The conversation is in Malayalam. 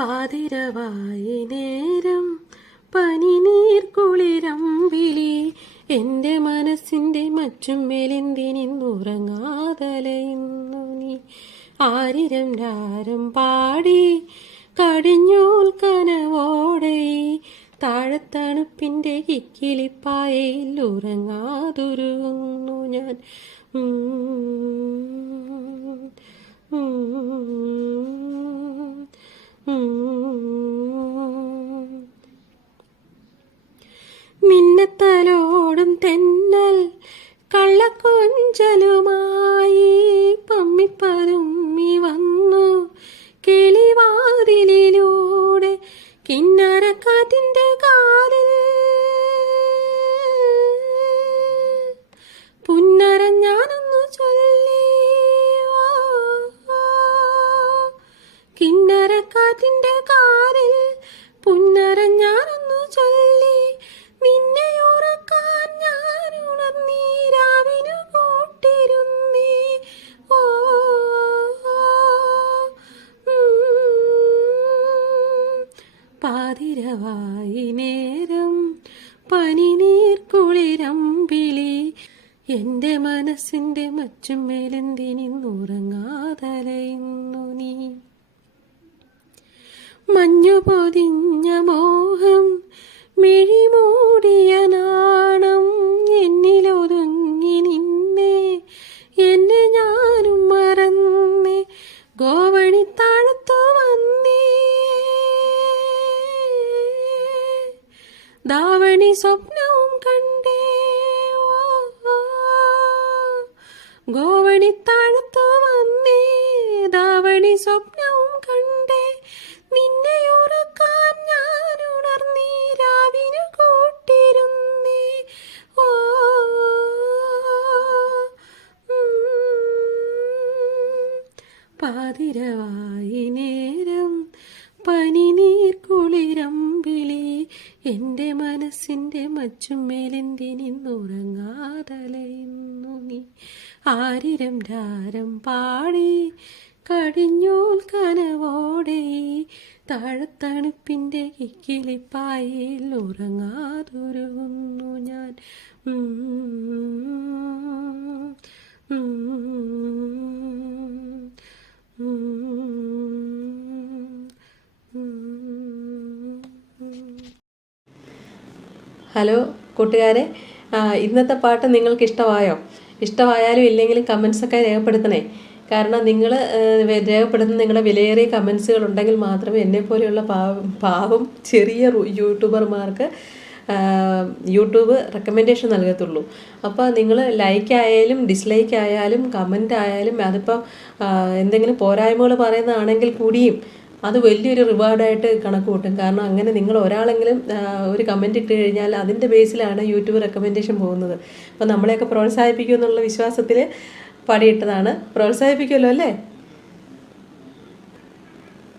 പാതിരവായി നേരം പനിനീർ കുളിരമ്പിളി എൻ്റെ മനസ്സിൻ്റെ മറ്റും മെലിന്തിനിന്നുറങ്ങാതലയുന്നു നീ ആരിരം രാരം പാടി കടിഞ്ഞൂൽ കനവോടെ താഴത്തണുപ്പിൻ്റെ കിക്കിളിപ്പായയിൽ ഉറങ്ങാതുരുന്നു ഞാൻ മിന്നത്തലോടും തെന്നൽ കള്ളക്കൊഞ്ചലുമായി പമ്മിപ്പതുമ്മി വന്നു കിളിവാതിലിലൂടെ കിന്നരക്കാറ്റിൻ്റെ കാലിൽ പുന്നരഞ്ഞാനൊന്നു ചൊല്ലി കിന്നരക്കാറ്റിൻ്റെ കാലിൽ പുന്നരഞ്ഞാനൊന്നു ചൊല്ലി നിന്നെ ഉറക്കാൻ ഞാൻ ഉണർന്നീരാവിനു കൂട്ടിരുന്നേ ഓ പാതിരവായി നേരം പനിനീർ കുളിരമ്പിളി എൻ്റെ മനസ്സിൻ്റെ മച്ചും മേലെന്തിനിന്നുറങ്ങാതലയുന്നു നീ മഞ്ഞു പൊതിഞ്ഞ മോഹം മിഴിമൂടിയ നാണം എന്നിലൊതുങ്ങി നിന്നേ എന്നെ ഞാനും മറന്നേ ഗോവണിത്താഴത്തു വന്നേ ദാവണി സ്വപ്നവും കണ്ടേ ഗോവണിത്താഴത്തു വന്നേ ദാവണി സ്വപ്നവും കണ്ടേ നിന്നെ ഉറക്കാൻ ഞാൻ ഉണർന്നീരാവിനു കൂട്ടിരുന്നേ ഓ പാതിരവായി നേരം പനിനീർ കുളിരമ്പിളി എൻ്റെ മനസ്സിൻ്റെ മച്ചും മേലെന്തിനിന്നുറങ്ങാതലയുന്നു നീ ആരിരം രാരം പാടി കടിഞ്ഞൂൽ കനവോടെ താഴത്തണുപ്പിൻ്റെ കിക്കിളിപ്പായയിൽ ഉറങ്ങാതുരുന്നു ഞാൻ ഹലോ കൂട്ടുകാരെ, ഇന്നത്തെ പാട്ട് നിങ്ങൾക്ക് ഇഷ്ടമായോ? ഇഷ്ടമായാലും ഇല്ലെങ്കിലും കമൻസൊക്കെ രേഖപ്പെടുത്തണേ. കാരണം നിങ്ങൾ രേഖപ്പെടുത്തുന്ന നിങ്ങളുടെ വിലയേറിയ കമൻസുകൾ ഉണ്ടെങ്കിൽ മാത്രമേ എന്നെപ്പോലെയുള്ള പാവം ചെറിയ യൂട്യൂബർമാർക്ക് യൂട്യൂബ് റെക്കമെൻഡേഷൻ നൽകത്തുള്ളൂ. അപ്പോൾ നിങ്ങൾ ലൈക്ക് ആയാലും ഡിസ്ലൈക്ക് ആയാലും കമൻ്റ് ആയാലും അതിപ്പോൾ എന്തെങ്കിലും പോരായ്മകൾ പറയുന്നതാണെങ്കിൽ കൂടിയും അത് വലിയൊരു റിവാർഡായിട്ട് കണക്ക് കൂട്ടും. കാരണം അങ്ങനെ നിങ്ങൾ ഒരാളെങ്കിലും ഒരു കമൻ്റ് ഇട്ട് കഴിഞ്ഞാൽ അതിൻ്റെ ബേസിലാണ് യൂട്യൂബ് റെക്കമെൻഡേഷൻ പോകുന്നത്. അപ്പോൾ നമ്മളെയൊക്കെ പ്രോത്സാഹിപ്പിക്കുമെന്നുള്ള വിശ്വാസത്തിൽ പാടിയിട്ടതാണ്. പ്രോത്സാഹിപ്പിക്കുമല്ലോ അല്ലേ?